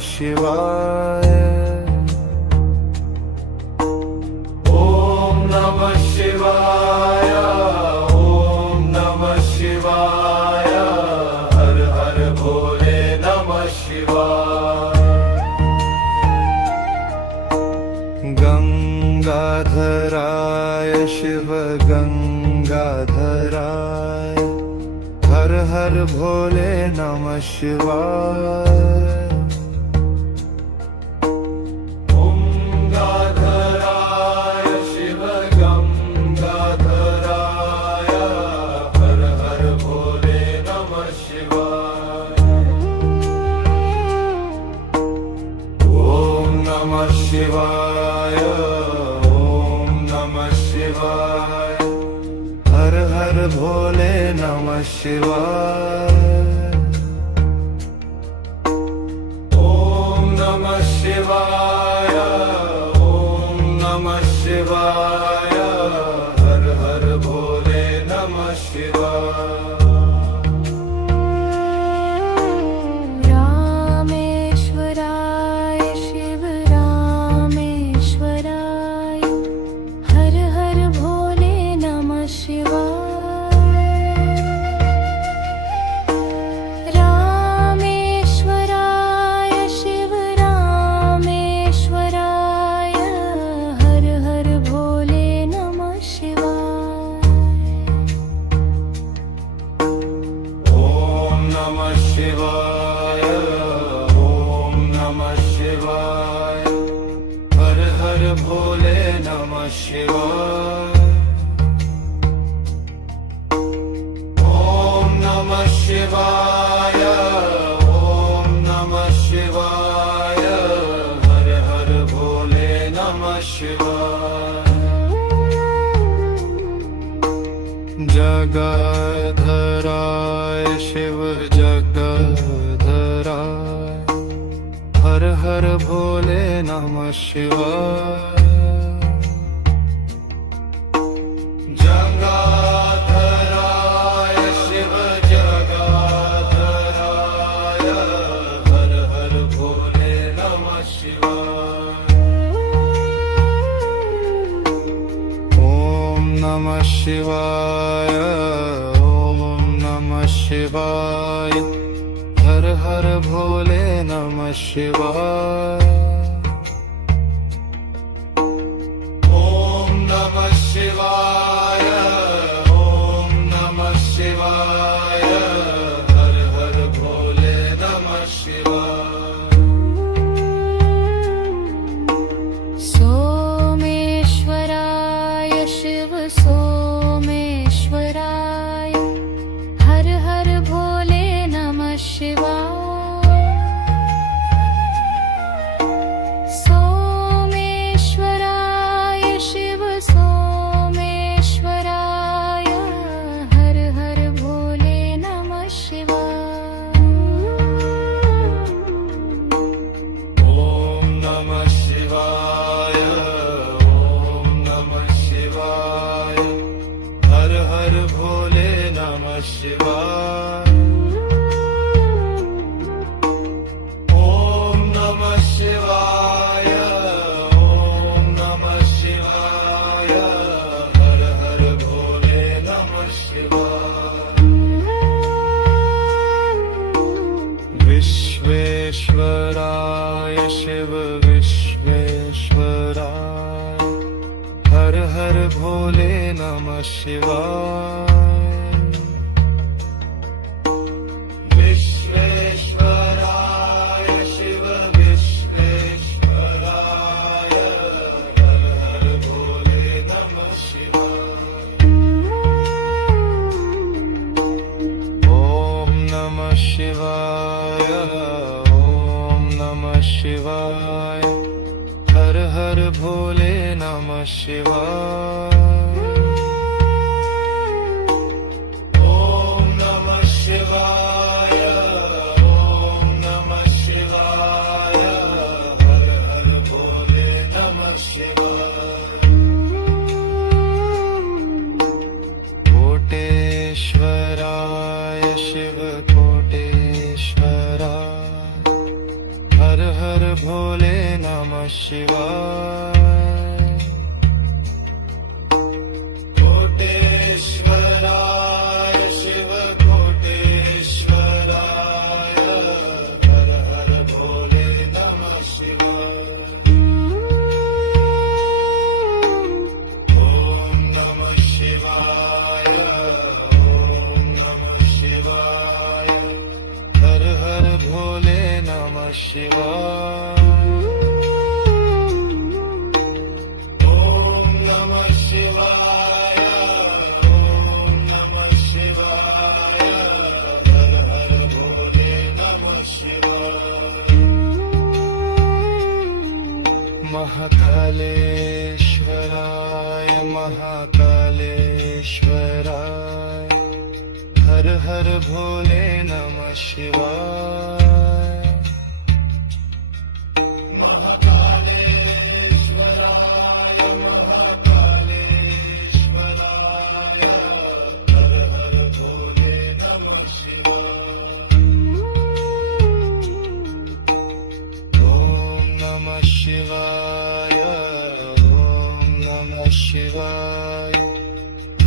शिवाय। ओम नमः शिवाय, ओम नमः शिवाय, हर हर भोले नमः शिवाय। गंगाधराय शिव गंगाधराय, हर हर भोले नमः शिवाय। शिवाय, ओम नमः शिवाय, हर हर भोले नमः शिवाय। ओम नमः शिवाय, ओम नमः शिवाय, हर हर भोले नमः शिवाय। भोले नमः शिवाय। ओम नमः शिवाय, ओम नमः शिवाय, हर हर भोले नमः शिवाय। जगधराय शिव जगधराय, हर हर भोले नमः शिवाय। जगधराय शिव जगधराय, हर हर भोले नमः शिवाय। ओम नमः शिवाय, ओम नमः शिवाय, हर हर भोले नमः शिवाय। ओम नमः शिवाय, ओम नमः शिवाय, हर हर भोले नमः शिवाय। सोमेश्वराय शिव सोमेश्वराय, हर हर भोले नमः शिवाय। शिवाय। ओम नमः शिवाय, ओम नमः शिवाय, हर हर भोले नमः शिवाय। विश्वेश्वराय शिव विश्वेश्वराय, हर हर भोले नमः शिवाय। शिवाय, ओम नमः शिवाय, हर हर भोले नमः शिवाय। ओम नमः शिवाय, ओम नमः शिवाय, हर हर भोले नमः शिवाय। कोटेश्वराय शिव कोटेश्वराय, हर हर भोले नमः शिवाय कोटेश्वराय शिव कोटेश्वराय हर हर भोले नमः शिवाय ओम नमः शिवाय ओम नमः शिवाय हर हर भोले नमः शिवाय ओम नमः शिवाय ओम नमः शिवाय हर हर भोले नमः शिवाय महाकालेश्वराय महाकालेश्वराय हर हर भोले नमः शिवाय महाकालेश्वराय महाकालेश्वराय हर हर भोले नमः शिवाय ओम नमः शिवाय ओम नमः शिवाय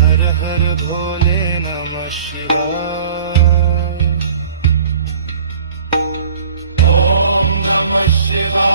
हर हर भोले नमः शिवाय ओम नमः शिवाय